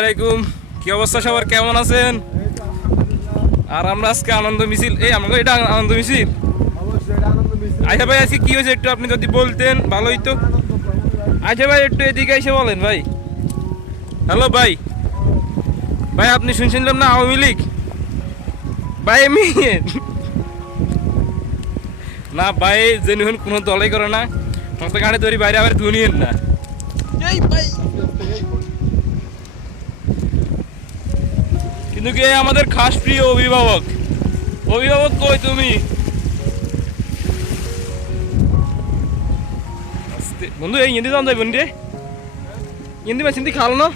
আসসালামাইকুম, কি অবস্থা সবার, কেমন আছেন? আর আমরা আজকে আনন্দ মিছিল, আমরা এটা আনন্দ মিছিল। আচ্ছা ভাই, আজকে কি হয়েছে একটু আপনি যদি বলতেন ভালো হইতো। আচ্ছা ভাই, একটু এদিকে এসে বলেন ভাই। হ্যালো ভাই, ভাই আপনি শুনছিলাম না আওয়ামী লীগ? ভাই আমি না ভাই, জেনুইন কোনো দলই করে না, মতো গাড়ি ধরি বাইরে আবার ধুনিয়েন না। কিন্তু কে আমাদের খাস প্রিয় অভিভাবক, অভিভাবক কই তুমি? বন্ধু এই হিন্দি জান যাইব রে, হিন্দি বা সিন্দি খাল না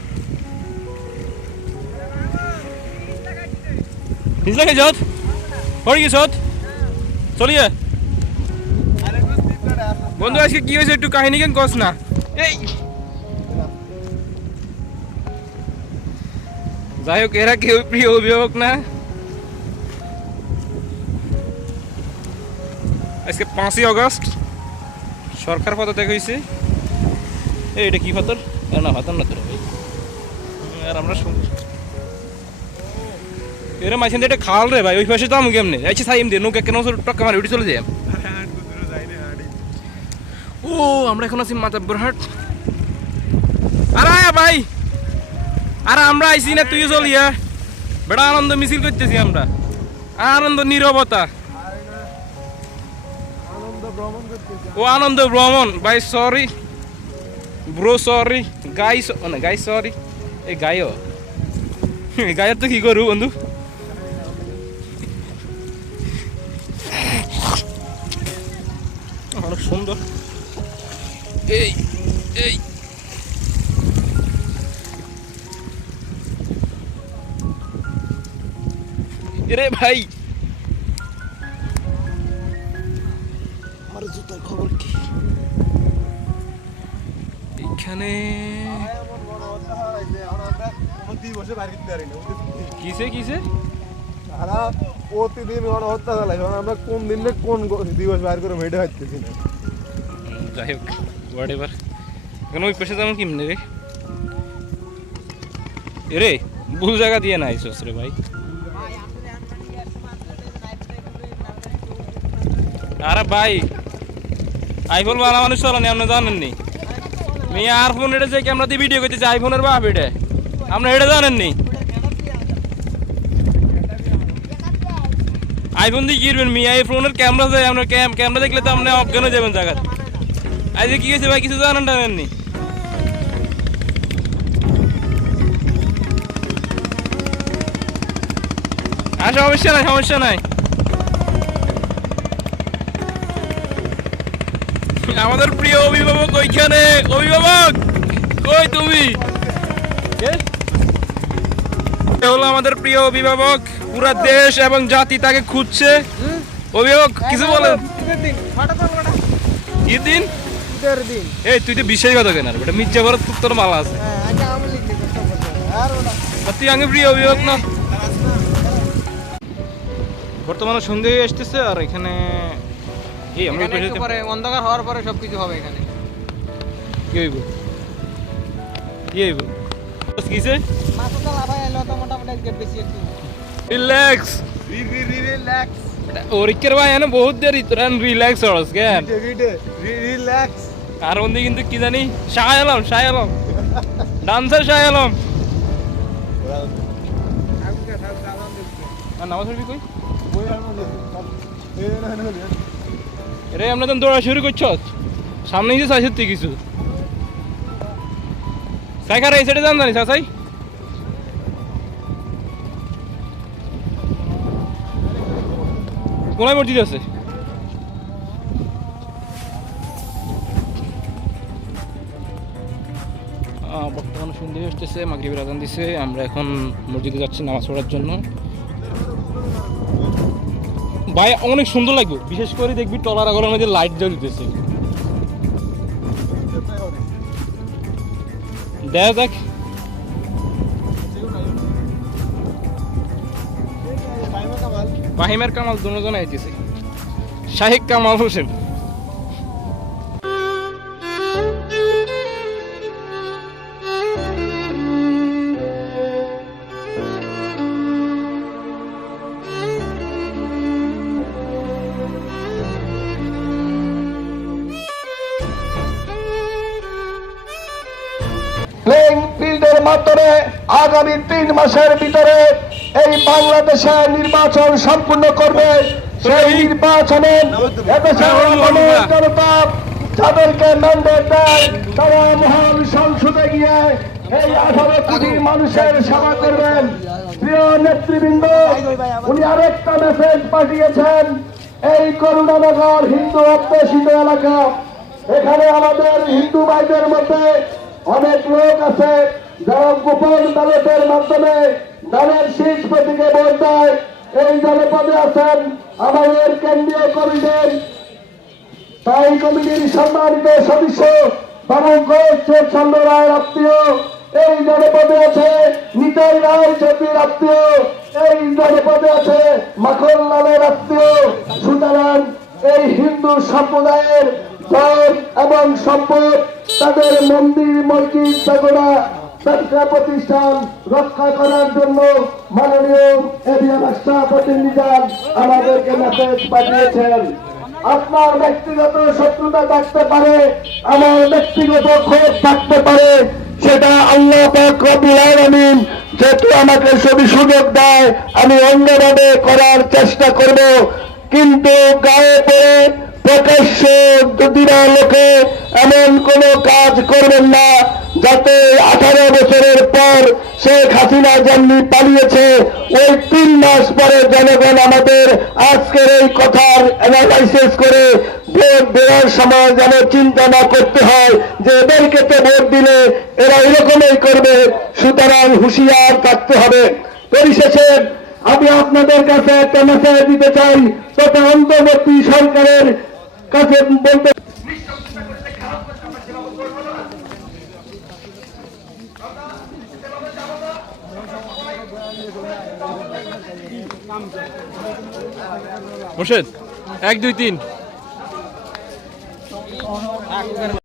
হিজলাকে যত হয়ে গেছ চলিয়ে। বন্ধু আজকে কি হয়েছে একটু কাহিনী কেন কস না? এই যাই হোক, এরা কেউ প্রিয় অভিভাবক না। আজকে 5ই আগস্ট, সরকার পদত্যাগ হয়েছে। এটা কি পাথর? না পাথর না তোর ভাই। আর আমরা এর মাঝখান দিয়ে একটা খাল রে ভাই, ওই পাশে তো আমি কেমনে আচ্ছা সাইম দিয়ে নৌকা কেন টক্কা মারি উঠে চলে যাই। ও আমরা এখন আছি মাতাব্বরহাট। আরে ভাই, আরে আমরা আইছি না, তুইও চলিয়া বেড়া আনন্দ মিছিল করতেছি আমরা, আনন্দ নীরবতা। ও আনন্দ ভ্রমণ ভাই, সরি ব্রো, সরি গাই, না গাই সরি, এই গাইও গায়ের তো কি করু বন্ধু। অনেক সুন্দর। এই এই রে ভাই, আমার জুতার খবর কি? এখানে কিসে কিসে প্রতিদিন হত্যা চালাইছে, আমরা কোন দিনে কোন দিবস বাইর করে মেয়েটা হাঁটতেছি না। যাই হোক হোয়াট এভার, কেন ওই পেশে যেমন কিমনে রে রে, ভুল জায়গা দিয়ে না আইসস রে ভাই। আরে ভাই, আইফোন বালা মানুষ চলানি আপনি জানেননি? মেয়ে আর ফোন এটা যে ক্যামেরা দিয়ে ভিডিও করতেছে, আইফোনের বাপ এটা, আপনি এটা জানেননি? আইফোন দিয়ে কি করবেন মেয়ে, আইফোনের ক্যামেরা যায়, আপনার ক্যামেরা দেখলে তো আপনি অজ্ঞান হয়ে যাবেন জায়গা। আজকে কি হয়েছে ভাই, কিছু জানেননি? আর সমস্যা নাই, সমস্যা নাই। আমাদের প্রিয় অভিভাবক ওইখানে, অভিভাবক কই তুমি? হলো আমাদের প্রিয় অভিভাবক, পুরো দেশ এবং জাতি তাকে খুঁজছে। অভিভাবক কিছু বলেন। ঈদ দিন এই তুই তো বিশেষ কথা কেন বেটা, মির্জাপুর তোর মালা আছে, তুই আগে প্রিয় অভিভাবক না। বর্তমানে সন্ধ্যে হয়ে আসতেছে, আর এখানে এই আমরা পরে অন্ধকার হওয়ার পরে সবকিছু হবে। এখানে কি হইব, কি হইব কিসে রিল্যাক্স রিল্যাক্স ওরিকের ভাই এনে বহুত দেরি তোরা রিল্যাক্স হরস কেন রিল্যাক্স। আর ওন্দি কিন্তু কি জানি শাহ আলম, শাহ আলম ডান্সার শাহ আলম। আর নামাজ পড়বি কই রে? আমরা তো দৌড়া শুরু করছ, সামনে যে চাই সত্যি কিছু সাইকার এই সাইডে যান জানি চাই কোনায় মসজিদ আছে। বর্তমানে সন্ধ্যে আসতেছে, মাগরিবের আজান দিছে, আমরা এখন মসজিদে যাচ্ছি নামাজ পড়ার জন্য। ভাই অনেক সুন্দর লাগবে, বিশেষ করে দেখবি টলার আগলের মধ্যে লাইট জ্বলতেছে, দেখ দেখ। ফাহিমের কামাল দুজন আইতেছে, শাহিক কামাল হোসেন। প্লেইং ফিল্ডের মাধ্যমে আগামী 3 মাসের ভিতরে এই বাংলাদেশে নির্বাচন সম্পূর্ণ করবে। সেই নির্বাচনে এদেশের অনেক জনতা যাদেরকে ম্যান্ডেট দেয় তারা মহান সংসদে গিয়ে এই 18 কোটি মানুষের সেবা করবেন। প্রিয় নেতৃবৃন্দ, উনি আরেকটা মেসেজ পাঠিয়েছেন। এই করুণানগর হিন্দু অধ্যুষিত এলাকা, এখানে আমাদের হিন্দু ভাইদের মধ্যে অনেক লোক আছে যারা গোপন ব্যালটের মাধ্যমে দলের শীর্ষ প্রতীকে ভোট দেয়। এই জনপদে আছেন আমাদের কেন্দ্রীয় কমিটির স্থায়ী কমিটির সম্মানিত সদস্য বাবু ঘোষ চন্দ্র রায়ের আত্মীয়। এই জনপদে আছে নিতাই রায় চৌধুরীর আত্মীয়। এই জনপদে আছে মাখন লালের আত্মীয়। সুতরাং এই হিন্দু সম্প্রদায়ের ধন এবং সম্পদ, তাদের মন্দির মসজিদ পাগোড়া ব্যবসা প্রতিষ্ঠান রক্ষা করার জন্য মাননীয় এরিয়া রাষ্ট্রপ্রতিনিধিরা আমাদেরকে মেসেজ পাঠিয়েছেন। আপনার ব্যক্তিগত শত্রুতা থাকতে পারে, আমার ব্যক্তিগত ক্ষোভ থাকতে পারে, সেটা আল্লাহ পাক রব্বুল আলামিন যেহেতু আমাকে সবই সুযোগ দেয় আমি অন্যভাবে করার চেষ্টা করব। কিন্তু গায়ে পড়ে প্রকাশ্যে দুদিনা লোকে এমন কোন কাজ করবেন না যাতে 18 বছরের পর শেখ হাসিনা যেমনি পালিয়েছে ওই 3 মাস পরে জনগণ আমাদের আজকের এই কথার অ্যানালাইসিস করে ভোট দেওয়ার সময় যেন চিন্তা না করতে হয় যে এদেরকে তো ভোট দিলে এরা এরকমই করবে। সুতরাং হুঁশিয়ার থাকতে হবে। পরিশেষে আমি আপনাদের কাছে একটা মেসেজ দিতে চাই, তথা অন্তর্বর্তী সরকারের কাছে বলতে মোর্শেদ 1 2 3